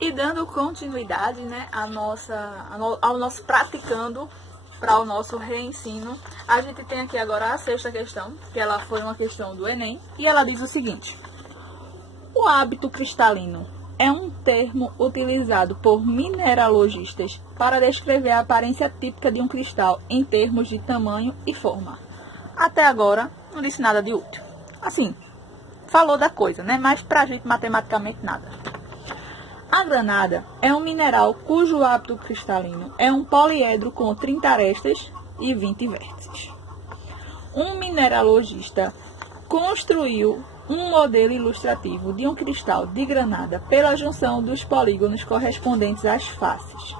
E dando continuidade, né, ao nosso praticando para o nosso reensino, a gente tem aqui agora a sexta questão, que ela foi uma questão do Enem, e ela diz o seguinte: o hábito cristalino é um termo utilizado por mineralogistas para descrever a aparência típica de um cristal em termos de tamanho e forma. Até agora, não disse nada de útil. Assim, falou da coisa, né? Mas pra gente matematicamente nada. A granada é um mineral cujo hábito cristalino é um poliedro com 30 arestas e 20 vértices. Um mineralogista construiu um modelo ilustrativo de um cristal de granada pela junção dos polígonos correspondentes às faces.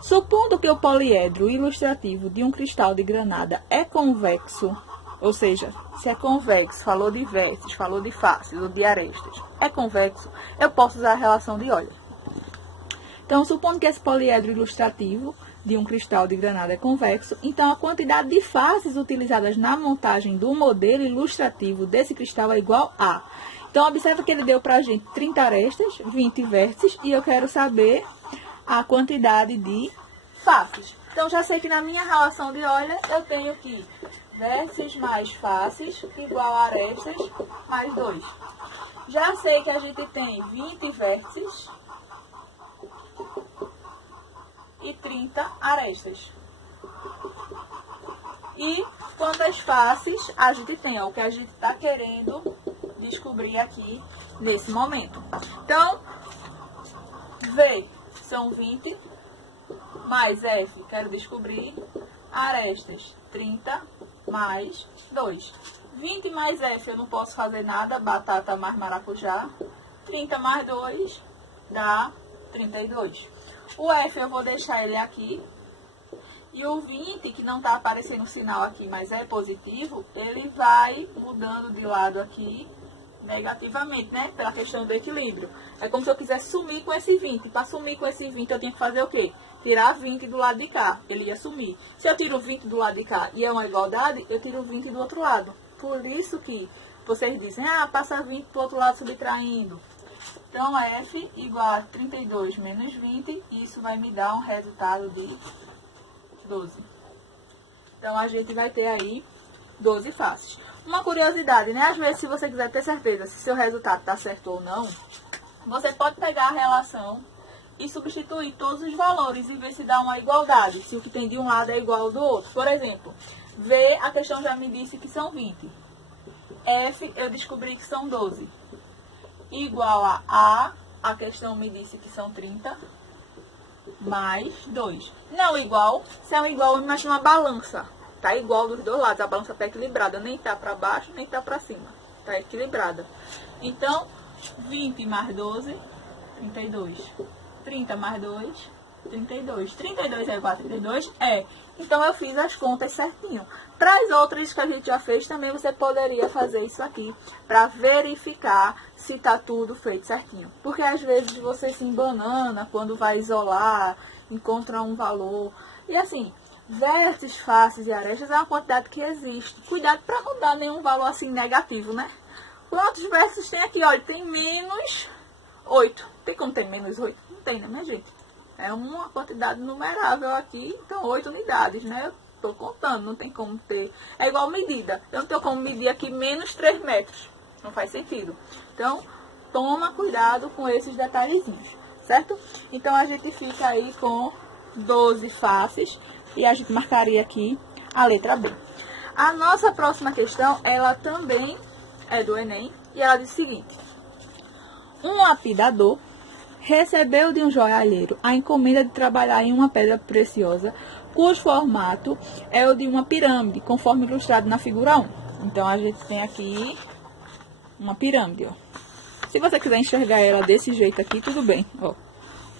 Supondo que o poliedro ilustrativo de um cristal de granada é convexo, ou seja, se é convexo, falou de vértices, falou de faces ou de arestas, é convexo, eu posso usar a relação de Euler. Então, supondo que esse poliedro ilustrativo de um cristal de granada é convexo, então a quantidade de faces utilizadas na montagem do modelo ilustrativo desse cristal é igual a. Então, observa que ele deu para a gente 30 arestas, 20 vértices, e eu quero saber a quantidade de faces. Então, já sei que na minha relação de Euler, eu tenho que vértices mais faces igual a arestas mais 2. Já sei que a gente tem 20 vértices e 30 arestas. E quantas faces a gente tem? É o que a gente está querendo descobrir aqui nesse momento. Então, V são 20, mais F, quero descobrir, arestas, 30, mais 2. 20 mais F eu não posso fazer nada, batata mais maracujá. 30 mais 2 dá 32. O F eu vou deixar ele aqui. E o 20, que não está aparecendo o sinal aqui, mas é positivo, ele vai mudando de lado aqui negativamente, né? Pela questão do equilíbrio. É como se eu quisesse sumir com esse 20. Para sumir com esse 20, eu tinha que fazer o quê? Tirar 20 do lado de cá. Ele ia sumir. Se eu tiro 20 do lado de cá e é uma igualdade, eu tiro 20 do outro lado. Por isso que vocês dizem, passa 20 para o outro lado subtraindo. Então, F igual a 32 menos 20, e isso vai me dar um resultado de 12. Então, a gente vai ter aí 12 faces. Uma curiosidade, né? Às vezes, se você quiser ter certeza se seu resultado está certo ou não, você pode pegar a relação e substituir todos os valores e ver se dá uma igualdade, se o que tem de um lado é igual ao do outro. Por exemplo, V, a questão já me disse que são 20. F, eu descobri que são 12. Igual a questão me disse que são 30, mais 2. Não igual, se é um igual, imagina uma balança. Tá igual dos dois lados, a balança tá equilibrada, nem tá para baixo, nem tá para cima. Tá equilibrada. Então, 20 mais 12, 32. 30 mais 2, 32. 32 é igual a 32? É. Então, eu fiz as contas certinho. Para as outras que a gente já fez, também você poderia fazer isso aqui, para verificar se tá tudo feito certinho. Porque às vezes você se embanana quando vai isolar, encontra um valor. E assim, vértices, faces e arestas é uma quantidade que existe. Cuidado para não dar nenhum valor assim negativo, né? Quantos vértices tem aqui? Olha, tem menos 8. Tem como ter menos 8? Não tem, né, minha gente? É uma quantidade numerável aqui, então 8 unidades, né? Eu tô contando, não tem como ter. É igual medida. Eu não tenho como medir aqui menos 3 metros. Não faz sentido. Então, toma cuidado com esses detalhezinhos, certo? Então, a gente fica aí com 12 faces e a gente marcaria aqui a letra B. A nossa próxima questão, ela também é do Enem e ela diz o seguinte: um lapidador recebeu de um joalheiro a encomenda de trabalhar em uma pedra preciosa, cujo formato é o de uma pirâmide, conforme ilustrado na figura 1. Então, a gente tem aqui uma pirâmide, ó. Se você quiser enxergar ela desse jeito aqui, tudo bem, ó.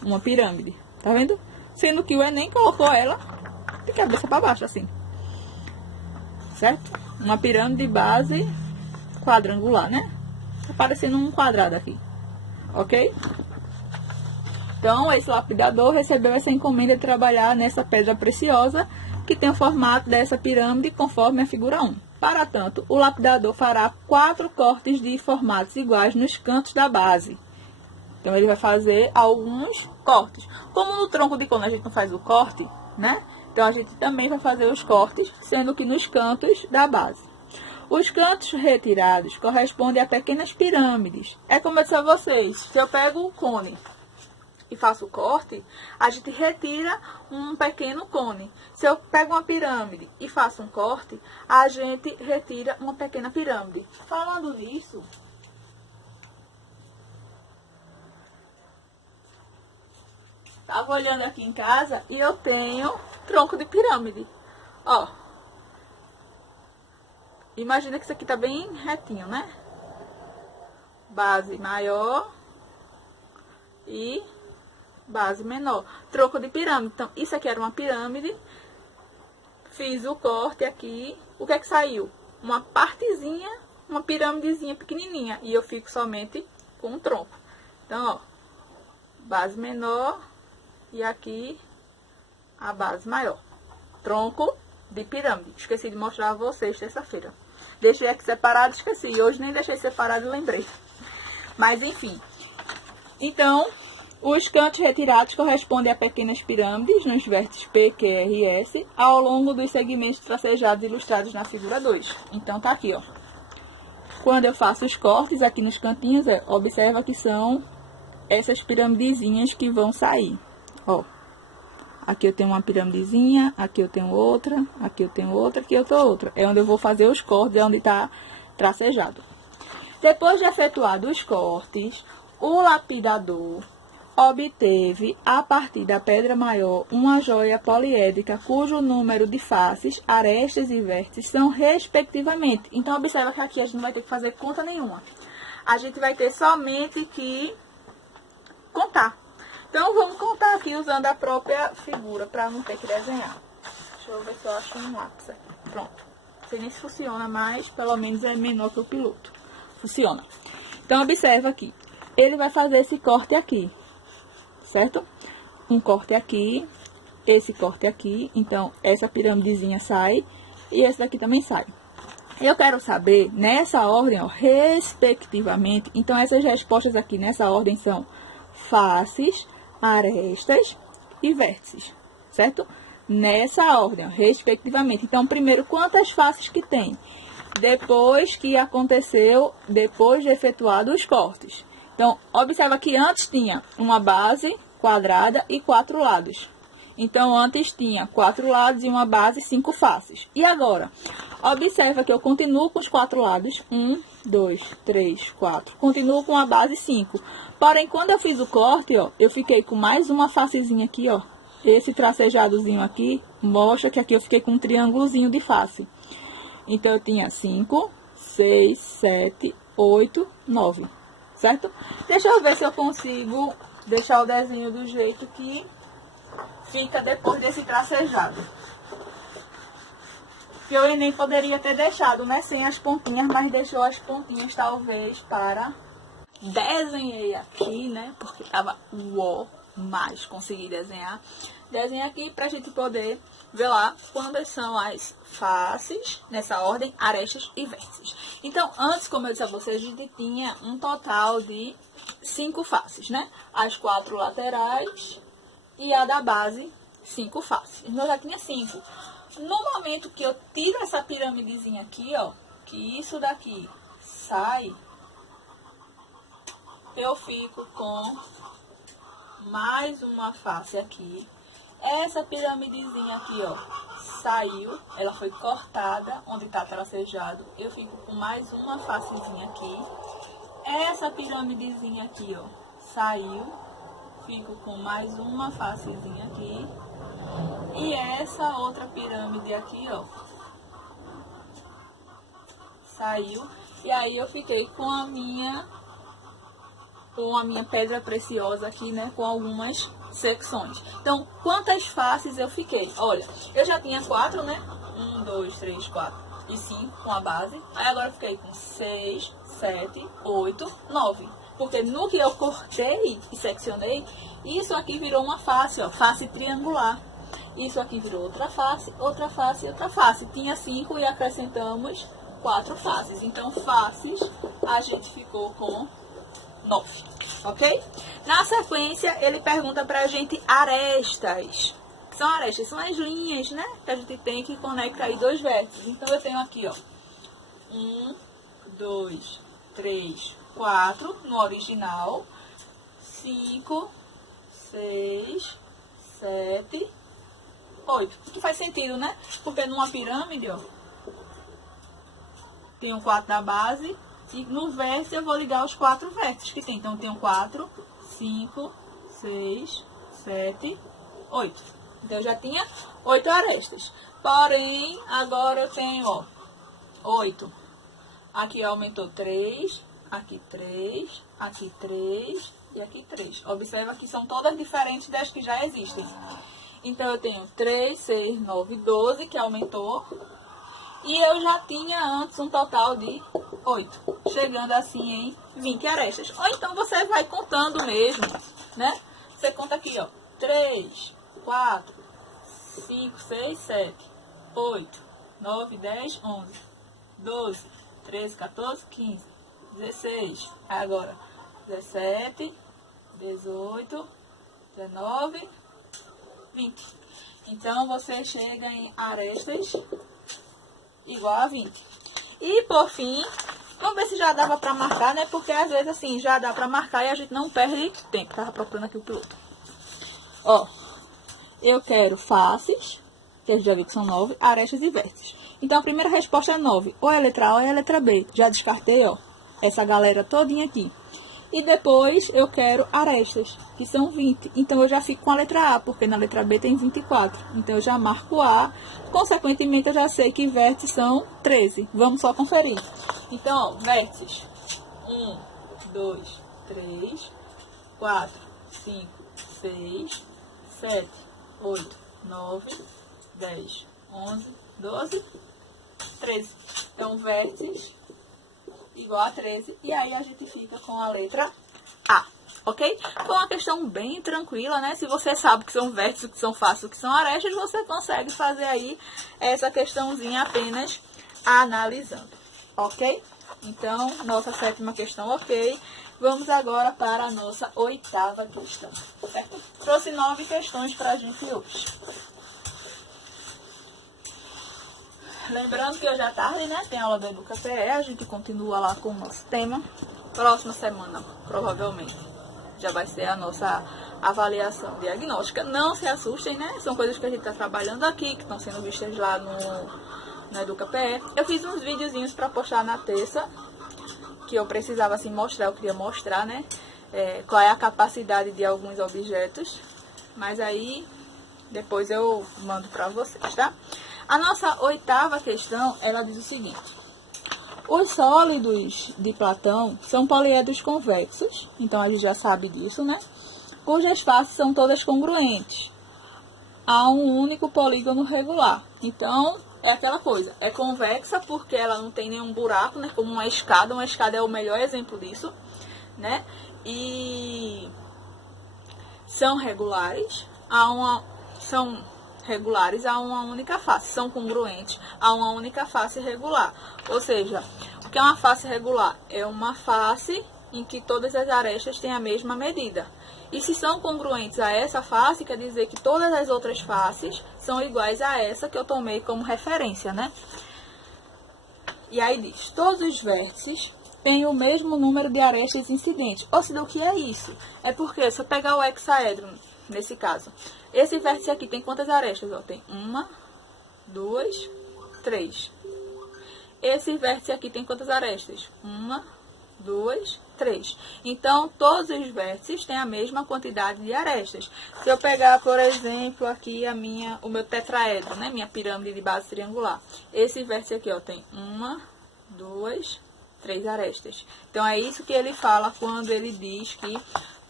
Uma pirâmide, tá vendo? Sendo que o Enem colocou ela de cabeça para baixo, assim. Certo? Uma pirâmide de base quadrangular, né? Tá parecendo um quadrado aqui. Ok? Então, esse lapidador recebeu essa encomenda de trabalhar nessa pedra preciosa, que tem o formato dessa pirâmide, conforme a figura 1. Para tanto, o lapidador fará 4 cortes de formatos iguais nos cantos da base. Então, ele vai fazer alguns cortes. Como no tronco de cone a gente não faz o corte, né? Então, a gente também vai fazer os cortes, sendo que nos cantos da base. Os cantos retirados correspondem a pequenas pirâmides. É como eu disse a vocês, se eu pego o cone e faço o corte, a gente retira um pequeno cone. Se eu pego uma pirâmide e faço um corte, a gente retira uma pequena pirâmide. Falando nisso, tava olhando aqui em casa e eu tenho tronco de pirâmide. Ó. Imagina que isso aqui tá bem retinho, né? Base maior e base menor. Tronco de pirâmide. Então, isso aqui era uma pirâmide. Fiz o corte aqui. O que é que saiu? Uma partezinha, uma pirâmidezinha pequenininha. E eu fico somente com o tronco. Então, ó. Base menor. E aqui a base maior. Tronco de pirâmide. Esqueci de mostrar a vocês terça-feira. Deixei aqui separado, esqueci. Hoje nem deixei separado e lembrei. Mas enfim. Então, os cantos retirados correspondem a pequenas pirâmides nos vértices P, Q, R e S ao longo dos segmentos tracejados ilustrados na figura 2. Então, tá aqui, ó. Quando eu faço os cortes aqui nos cantinhos, observa que são essas piramidezinhas que vão sair. Ó, aqui eu tenho uma piramidezinha, aqui eu tenho outra, aqui eu tenho outra, aqui eu tenho outra. É onde eu vou fazer os cortes, é onde está tracejado. Depois de efetuado os cortes, o lapidador obteve, a partir da pedra maior, uma joia poliédrica cujo número de faces, arestas e vértices são respectivamente. Então, observa que aqui a gente não vai ter que fazer conta nenhuma. A gente vai ter somente que contar. Então, vamos contar aqui usando a própria figura, para não ter que desenhar. Deixa eu ver se eu acho um lápis aqui. Pronto. Não sei nem se funciona, mas pelo menos é menor que o piloto. Funciona. Então, observa aqui. Ele vai fazer esse corte aqui, certo? Um corte aqui, esse corte aqui. Então, essa piramidezinha sai e esse daqui também sai. Eu quero saber, nessa ordem, ó, respectivamente. Então, essas respostas aqui nessa ordem são faces, arestas e vértices, certo? Nessa ordem, ó, respectivamente. Então, primeiro, quantas faces que tem? Depois que aconteceu, depois de efetuado os cortes. Então, observa que antes tinha uma base quadrada e 4 lados. Então, antes tinha 4 lados e uma base, 5 faces. E agora, observa que eu continuo com os 4 lados. 1, 2, 3, 4. Continuo com a base 5. Porém, quando eu fiz o corte, ó, eu fiquei com mais uma facezinha aqui, ó. Esse tracejadozinho aqui mostra que aqui eu fiquei com um triângulozinho de face. Então, eu tinha 5, 6, 7, 8, 9. Certo? Deixa eu ver se eu consigo deixar o desenho do jeito que fica depois desse tracejado. Que eu nem poderia ter deixado, né? Sem as pontinhas, mas deixou as pontinhas talvez para... Desenhei aqui, né? Porque tava uó, mas consegui desenhar. Desenhei aqui pra gente poder ver lá quantas são as faces, nessa ordem, arestas e vértices. Então, antes, como eu disse a vocês, a gente tinha um total de 5 faces, né? As 4 laterais e a da base, 5 faces. Então, já tinha 5. No momento que eu tiro essa piramidezinha aqui, ó, que isso daqui sai, eu fico com mais uma face aqui. Essa piramidezinha aqui, ó, saiu, ela foi cortada, onde tá tracejado. Eu fico com mais uma facezinha aqui. Essa piramidezinha aqui, ó, saiu, fico com mais uma facezinha aqui. E essa outra pirâmide aqui, ó, saiu. E aí eu fiquei com a minha pedra preciosa aqui, né, com algumas secções. Então, quantas faces eu fiquei? Olha, eu já tinha 4, né? 1, 2, 3, 4 e 5 com a base. Aí agora eu fiquei com 6, 7, 8, 9. Porque no que eu cortei e seccionei, isso aqui virou uma face, ó, face triangular. Isso aqui virou outra face e outra face. Tinha 5 e acrescentamos 4 faces. Então, faces, a gente ficou com 9, ok? Na sequência, ele pergunta pra gente arestas. São arestas, são as linhas, né? Que a gente tem que conectar aí dois vértices. Então, eu tenho aqui, ó, 1, 2, 3, 4 no original, 5, 6, 7, 8. Que faz sentido, né? Porque numa pirâmide, ó, tem um 4 da base e no vértice eu vou ligar os 4 vértices que tem. Então, eu tenho 4, 5, 6, 7, 8. Então, eu já tinha 8 arestas. Porém, agora eu tenho, ó, 8. Aqui aumentou 3, aqui 3, aqui 3 e aqui 3. Observa que são todas diferentes das que já existem. Então, eu tenho 3, 6, 9, 12, que aumentou. E eu já tinha antes um total de 8, chegando assim em 20 arestas. Ou então, você vai contando mesmo, né? Você conta aqui, ó, 3, 4, 5, 6, 7, 8, 9, 10, 11, 12, 13, 14, 15, 16. Agora, 17, 18, 19, 20. Então, você chega em arestas igual a 20. E, por fim, vamos ver se já dava pra marcar, né? Porque, às vezes, assim, já dá pra marcar e a gente não perde tempo. Tava procurando aqui o piloto. Ó, eu quero faces, que a gente já viu que são 9, arestas e vértices. Então, a primeira resposta é 9. Ou é a letra A ou é a letra B. Já descartei, ó, essa galera todinha aqui. E depois eu quero arestas, que são 20. Então, eu já fico com a letra A, porque na letra B tem 24. Então, eu já marco A. Consequentemente, eu já sei que vértices são 13. Vamos só conferir. Então, ó, vértices. 1, 2, 3, 4, 5, 6, 7, 8, 9, 10, 11, 12, 13. Então, vértices igual a 13. E aí, a gente fica com a letra A, ok? Foi uma questão bem tranquila, né? Se você sabe que são vértices, que são faces, que são arestas, você consegue fazer aí essa questãozinha apenas analisando, ok? Então, nossa 7ª questão, ok. Vamos agora para a nossa 8ª questão, certo? Trouxe 9 questões pra gente hoje. Lembrando que hoje à tarde, né, tem aula do EducaPE, a gente continua lá com o nosso tema. Próxima semana, provavelmente, já vai ser a nossa avaliação diagnóstica. Não se assustem, né? São coisas que a gente está trabalhando aqui, que estão sendo vistas lá no EducaPE. Eu fiz uns videozinhos para postar na terça, que eu precisava, assim, mostrar, eu queria mostrar, né, qual é a capacidade de alguns objetos. Mas aí, depois eu mando para vocês, tá? A nossa 8ª questão, ela diz o seguinte. Os sólidos de Platão são poliedros convexos, então a gente já sabe disso, né? Cujas faces são todas congruentes. Há um único polígono regular. Então, é aquela coisa, é convexa porque ela não tem nenhum buraco, né? Como uma escada é o melhor exemplo disso, né? E são regulares, são regulares a uma única face, são congruentes a uma única face regular. Ou seja, o que é uma face regular? É uma face em que todas as arestas têm a mesma medida. E se são congruentes a essa face, quer dizer que todas as outras faces são iguais a essa que eu tomei como referência, né? E aí diz, todos os vértices têm o mesmo número de arestas incidentes. Ou seja, o que é isso? É porque, se eu pegar o hexaedro, nesse caso, esse vértice aqui tem quantas arestas? Ó, tem 1, 2, 3. Esse vértice aqui tem quantas arestas? 1, 2, 3. Então, todos os vértices têm a mesma quantidade de arestas. Se eu pegar, por exemplo, aqui o meu tetraedro, né? Minha pirâmide de base triangular. Esse vértice aqui, ó, tem 1, 2, 3 arestas. Então, é isso que ele fala quando ele diz que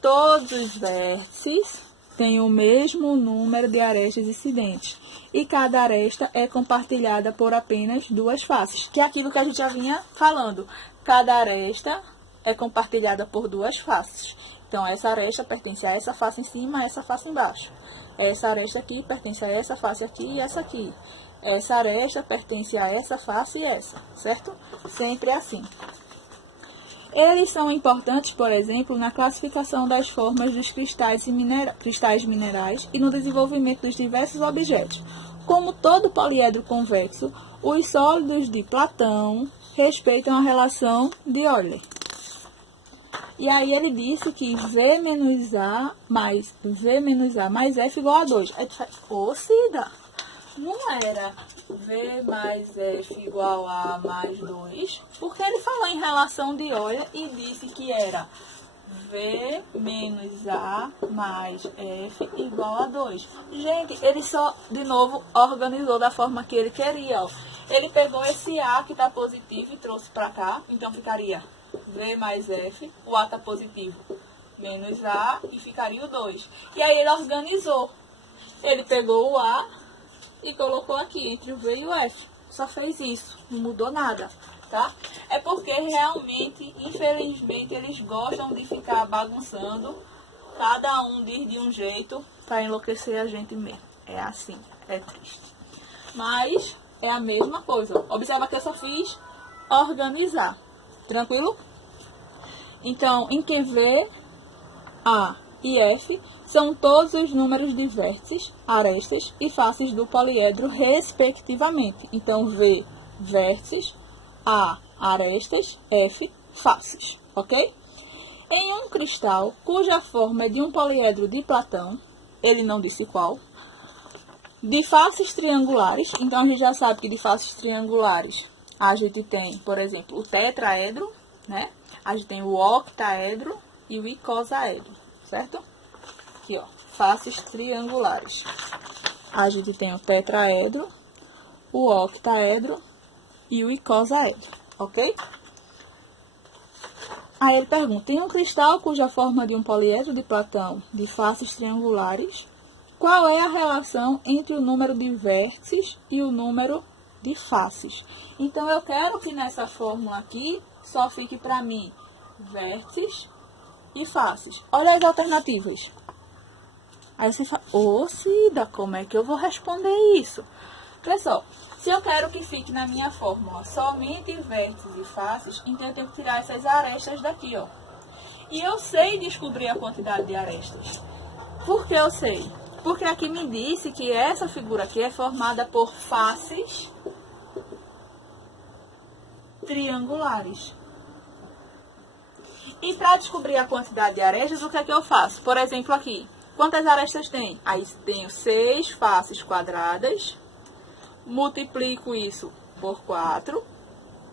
todos os vértices têm o mesmo número de arestas incidentes. E cada aresta é compartilhada por apenas 2 faces. Que é aquilo que a gente já vinha falando. Cada aresta é compartilhada por 2 faces. Então, essa aresta pertence a essa face em cima, a essa face embaixo. Essa aresta aqui pertence a essa face aqui e essa aqui. Essa aresta pertence a essa face e essa, certo? Sempre assim. Eles são importantes, por exemplo, na classificação das formas dos cristais minerais e no desenvolvimento dos diversos objetos. Como todo poliedro convexo, os sólidos de Platão respeitam a relação de Euler. E aí ele disse que V menos A mais F igual a 2. Ô, Cida, não era V mais F igual a mais 2? Porque ele falou em relação de Euler e disse que era V menos A mais F igual a 2. Gente, ele só, de novo, organizou da forma que ele queria. Ó. Ele pegou esse A que está positivo e trouxe para cá, então ficaria V mais F, o A está positivo, menos A, e ficaria o 2. E aí ele organizou. Ele pegou o A e colocou aqui entre o V e o F. Só fez isso, não mudou nada, tá? É porque realmente, infelizmente, eles gostam de ficar bagunçando. Cada um diz de um jeito para enlouquecer a gente mesmo. É assim, é triste. Mas é a mesma coisa. Observa que eu só fiz organizar. Tranquilo? Então, em que V, A e F são todos os números de vértices, arestas e faces do poliedro, respectivamente. Então, V, vértices, A, arestas, F, faces. Ok? Em um cristal cuja forma é de um poliedro de Platão, ele não disse qual, de faces triangulares, então a gente já sabe que de faces triangulares a gente tem, por exemplo, o tetraedro, né? A gente tem o octaedro e o icosaedro, certo? Aqui, ó, faces triangulares. A gente tem o tetraedro, o octaedro e o icosaedro, ok? Aí ele pergunta, em um cristal cuja forma é de um poliedro de Platão de faces triangulares, qual é a relação entre o número de vértices e o número de faces? Então, eu quero que nessa fórmula aqui só fique para mim vértices e faces. Olha as alternativas. Aí você fala, ô Cida, como é que eu vou responder isso? Pessoal, se eu quero que fique na minha fórmula somente vértices e faces, então eu tenho que tirar essas arestas daqui, ó. E eu sei descobrir a quantidade de arestas. Por que eu sei? Porque aqui me disse que essa figura aqui é formada por faces triangulares. E para descobrir a quantidade de arestas, o que é que eu faço? Por exemplo, aqui, quantas arestas tem? Aí tenho 6 faces quadradas, multiplico isso por 4,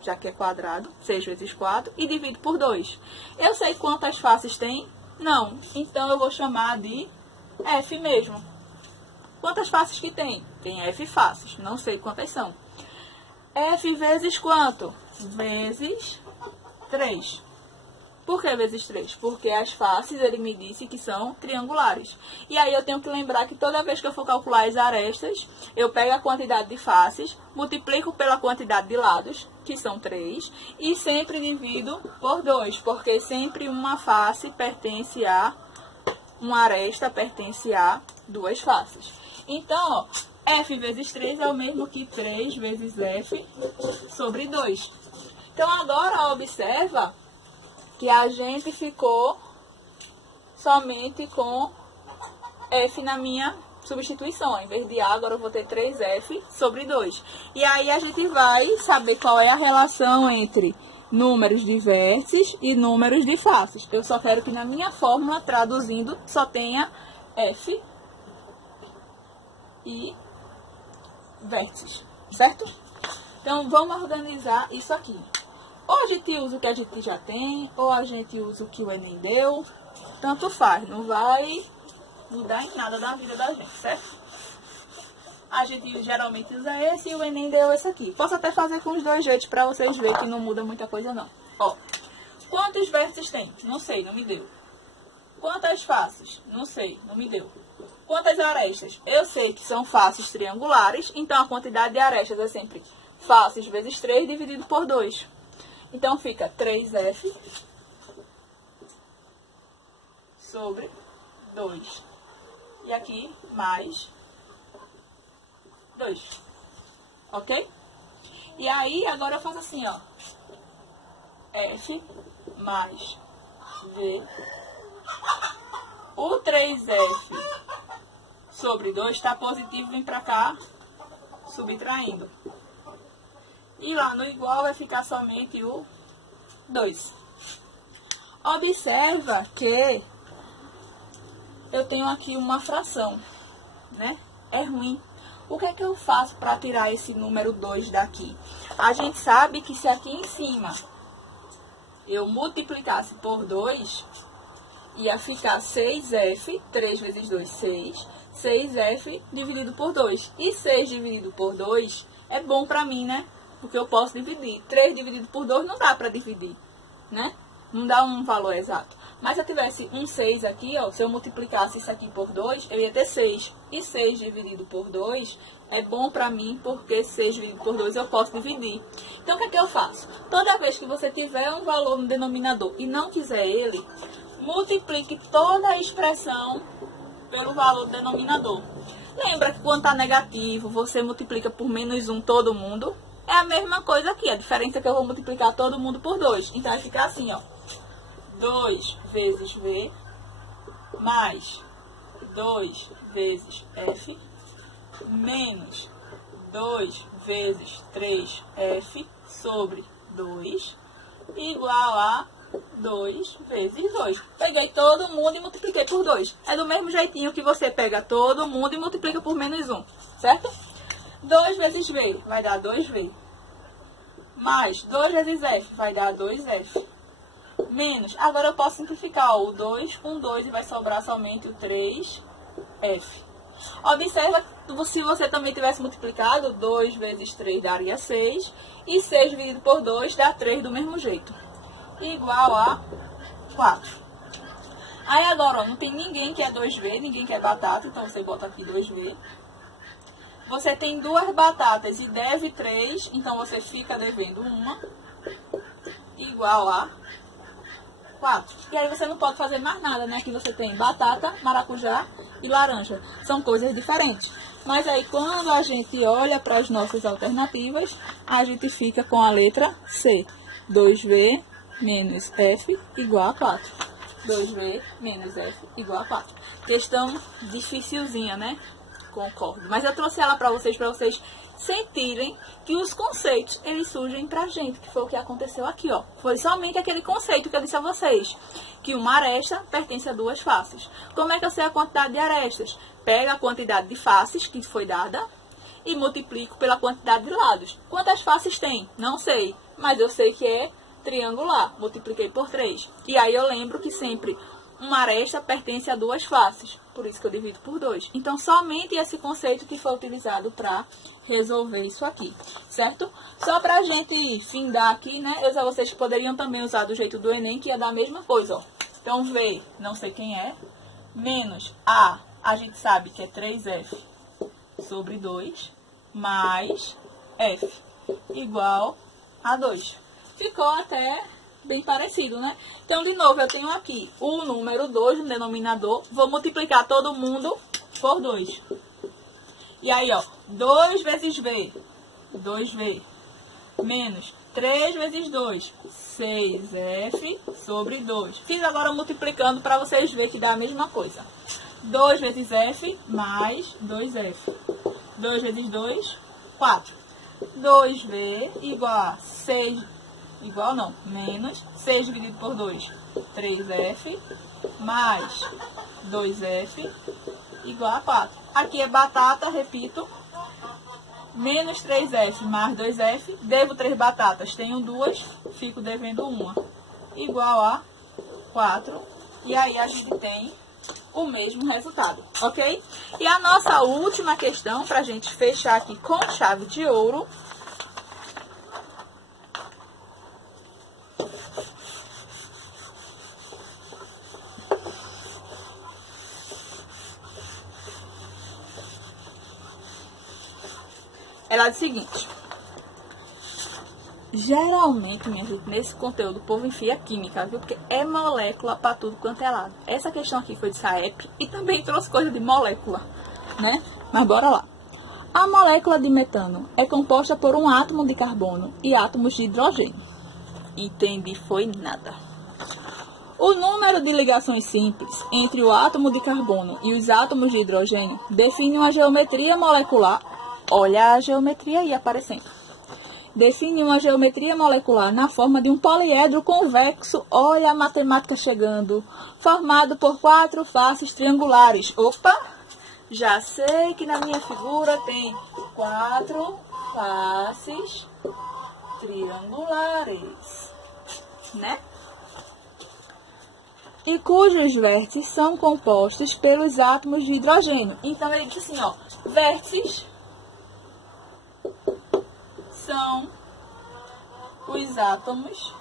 já que é quadrado, 6 vezes 4, e divido por 2. Eu sei quantas faces tem? Não. Então, eu vou chamar de F mesmo. Quantas faces que tem? Tem F faces, não sei quantas são. F vezes quanto? Vezes 3. Por que vezes 3? Porque as faces, ele me disse que são triangulares. E aí eu tenho que lembrar que toda vez que eu for calcular as arestas, eu pego a quantidade de faces, multiplico pela quantidade de lados, que são 3, e sempre divido por 2, porque sempre uma face pertence a, uma aresta pertence a 2 faces. Então, ó, F vezes 3 é o mesmo que 3 vezes F sobre 2. Então, agora observa que a gente ficou somente com F na minha substituição. Em vez de A, agora eu vou ter 3F sobre 2. E aí a gente vai saber qual é a relação entre números de vértices e números de faces. Eu só quero que na minha fórmula, traduzindo, só tenha F e vértices, certo? Então, vamos organizar isso aqui. Ou a gente usa o que a gente já tem, ou a gente usa o que o Enem deu. Tanto faz, não vai mudar em nada da vida da gente, certo? A gente geralmente usa esse e o Enem deu esse aqui. Posso até fazer com os dois jeitos para vocês verem que não muda muita coisa não. Ó, quantos vértices tem? Não sei, não me deu. Quantas faces? Não sei, não me deu. Quantas arestas? Eu sei que são faces triangulares, então a quantidade de arestas é sempre faces vezes 3 dividido por 2. Então, fica 3F sobre 2. E aqui, mais 2. Ok? E aí, agora eu faço assim, ó. F mais V. O 3F sobre 2 está positivo, vem para cá, subtraindo. E lá no igual vai ficar somente o 2. Observa que eu tenho aqui uma fração, né? É ruim. O que é que eu faço para tirar esse número 2 daqui? A gente sabe que se aqui em cima eu multiplicasse por 2, ia ficar 6F, 3 vezes 2, 6. 6F dividido por 2. E 6 dividido por 2 é bom para mim, né? Porque eu posso dividir. 3 dividido por 2 não dá para dividir, né? Não dá um valor exato. Mas se eu tivesse um 6 aqui, ó, se eu multiplicasse isso aqui por 2, eu ia ter 6. E 6 dividido por 2 é bom pra mim, porque 6 dividido por 2 eu posso dividir. Então, o que é que eu faço? Toda vez que você tiver um valor no denominador e não quiser ele, multiplique toda a expressão pelo valor do denominador. Lembra que quando está negativo, você multiplica por menos 1 todo mundo? É a mesma coisa aqui. A diferença é que eu vou multiplicar todo mundo por 2. Então, vai ficar assim, ó. 2 vezes V mais 2 vezes F menos 2 vezes 3F sobre 2 igual a 2 vezes 2. Peguei todo mundo e multipliquei por 2. É do mesmo jeitinho que você pega todo mundo e multiplica por menos 1, certo? 2 vezes V vai dar 2V. Mais 2 vezes F vai dar 2F. Menos, agora eu posso simplificar ó, o 2 com 2 e vai sobrar somente o 3F. Observa que se você também tivesse multiplicado, 2 vezes 3 daria 6. E 6 dividido por 2 dá 3 do mesmo jeito. Igual a 4. Aí agora, ó, não tem ninguém que é 2V, ninguém que é batata, então você bota aqui 2V. Você tem 2 batatas e deve 3, então você fica devendo uma. Igual a 4. E aí você não pode fazer mais nada, né? Aqui você tem batata, maracujá e laranja. São coisas diferentes. Mas aí quando a gente olha para as nossas alternativas, a gente fica com a letra C. 2V menos F igual a 4. 2V menos F igual a 4. Questão dificilzinha, né? Concordo. Mas eu trouxe ela para vocês sentirem que os conceitos, eles surgem pra gente, que foi o que aconteceu aqui, ó. Foi somente aquele conceito que eu disse a vocês, que uma aresta pertence a 2 faces. Como é que eu sei a quantidade de arestas? Pega a quantidade de faces que foi dada e multiplico pela quantidade de lados. Quantas faces tem? Não sei, mas eu sei que é triangular. Multipliquei por 3. E aí eu lembro que sempre uma aresta pertence a 2 faces, por isso que eu divido por 2. Então, somente esse conceito que foi utilizado para resolver isso aqui, certo? Só para a gente findar aqui, né? Vocês poderiam também usar do jeito do Enem, que ia dar a mesma coisa, ó. Então, V, não sei quem é, menos a gente sabe que é 3F sobre 2, mais F, igual a 2. Ficou até bem parecido, né? Então, de novo, eu tenho aqui o número 2 no denominador. Vou multiplicar todo mundo por 2. E aí, ó, 2 vezes V, 2V, menos 3 vezes 2, 6F sobre 2. Fiz agora multiplicando para vocês verem que dá a mesma coisa. 2 vezes F mais 2F. 2 vezes 2, 4. 2V igual a 6, igual não, menos 6 dividido por 2, 3F, mais 2F, igual a 4. Aqui é batata, repito, menos 3F mais 2F, devo 3 batatas, tenho 2, fico devendo 1, igual a 4. E aí a gente tem o mesmo resultado, ok? E a nossa última questão, para a gente fechar aqui com chave de ouro, ela diz o seguinte: geralmente, minha gente, nesse conteúdo o povo enfia química, viu? Porque é molécula para tudo quanto é lado. Essa questão aqui foi de SAEP e também trouxe coisa de molécula, né? Mas bora lá. A molécula de metano é composta por um átomo de carbono e átomos de hidrogênio. Entendi, foi nada. O número de ligações simples entre o átomo de carbono e os átomos de hidrogênio define uma geometria molecular. Olha a geometria aí aparecendo. Define uma geometria molecular na forma de um poliedro convexo. Olha a matemática chegando. Formado por 4 faces triangulares. Opa! Já sei que na minha figura tem 4 faces triangulares, né? E cujos vértices são compostos pelos átomos de hidrogênio. Então, ele diz assim, ó, vértices são os átomos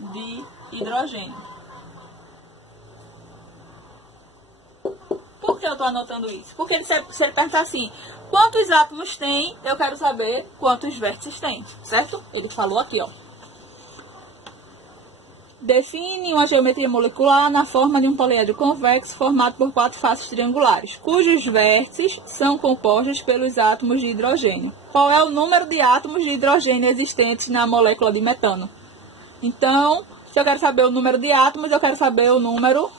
de hidrogênio. Por que eu estou anotando isso? Porque se ele perguntar assim, quantos átomos tem, eu quero saber quantos vértices tem, certo? Ele falou aqui, ó. Define uma geometria molecular na forma de um poliedro convexo formado por 4 faces triangulares, cujos vértices são compostos pelos átomos de hidrogênio. Qual é o número de átomos de hidrogênio existentes na molécula de metano? Então, se eu quero saber o número de átomos, eu quero saber o número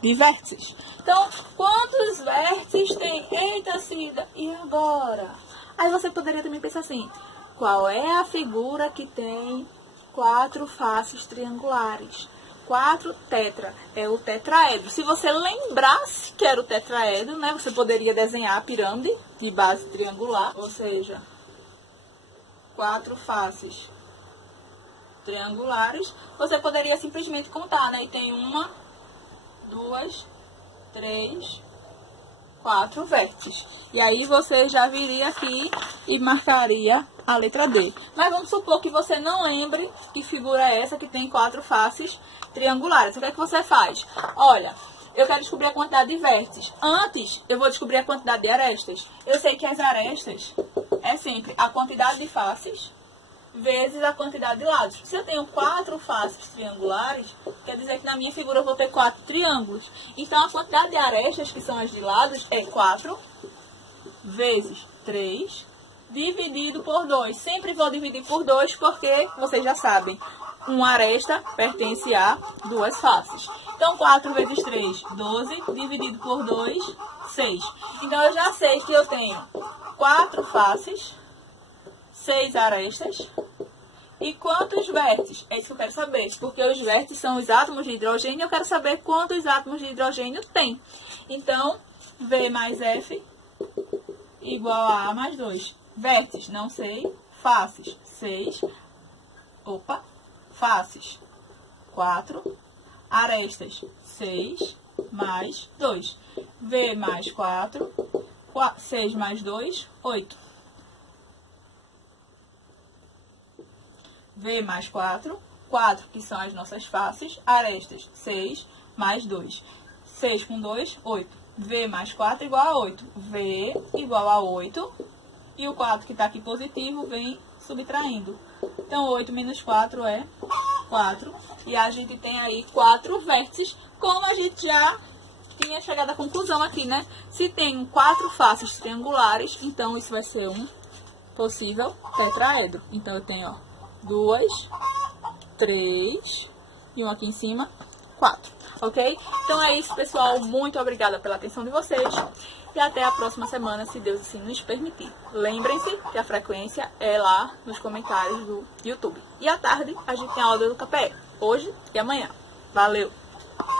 de vértices. Então, quantos vértices tem? Eita, Cida, e agora? Aí você poderia também pensar assim, qual é a figura que tem 4 faces triangulares? 4 tetra, é o tetraedro. Se você lembrasse que era o tetraedro, né, você poderia desenhar a pirâmide de base triangular, ou seja, 4 faces triangulares. Você poderia simplesmente contar, né, e tem 1, 2, 3, 4 vértices. E aí você já viria aqui e marcaria a letra D. Mas vamos supor que você não lembre que figura é essa que tem 4 faces triangulares. O que é que você faz? Olha, eu quero descobrir a quantidade de vértices. Antes, eu vou descobrir a quantidade de arestas. Eu sei que as arestas é sempre a quantidade de faces vezes a quantidade de lados. Se eu tenho 4 faces triangulares, quer dizer que na minha figura eu vou ter 4 triângulos. Então, a quantidade de arestas, que são as de lados, é 4 vezes 3, dividido por 2. Sempre vou dividir por 2, porque vocês já sabem, uma aresta pertence a 2 faces. Então, 4 vezes 3, 12, dividido por 2, 6. Então, eu já sei que eu tenho 4 faces, 6 arestas. E quantos vértices? É isso que eu quero saber. Porque os vértices são os átomos de hidrogênio. Eu quero saber quantos átomos de hidrogênio tem. Então, V mais F igual a A mais 2. Vértices, não sei. Faces, 6. Opa. Faces, 4. Arestas, 6 mais 2. V mais 4. 6 mais 2, 8. V mais 4, 4 que são as nossas faces, arestas 6 mais 2. 6 com 2, 8. V mais 4 igual a 8. V igual a 8. E o 4 que está aqui positivo vem subtraindo. Então, 8 menos 4 é 4. E a gente tem aí 4 vértices, como a gente já tinha chegado à conclusão aqui, né? Se tem 4 faces triangulares, então isso vai ser um possível tetraedro. Então, eu tenho, ó, 2, 3 e um aqui em cima, 4, ok? Então é isso, pessoal. Muito obrigada pela atenção de vocês e até a próxima semana, se Deus assim nos permitir. Lembrem-se que a frequência é lá nos comentários do YouTube. E à tarde a gente tem a aula do KPE, hoje e amanhã. Valeu!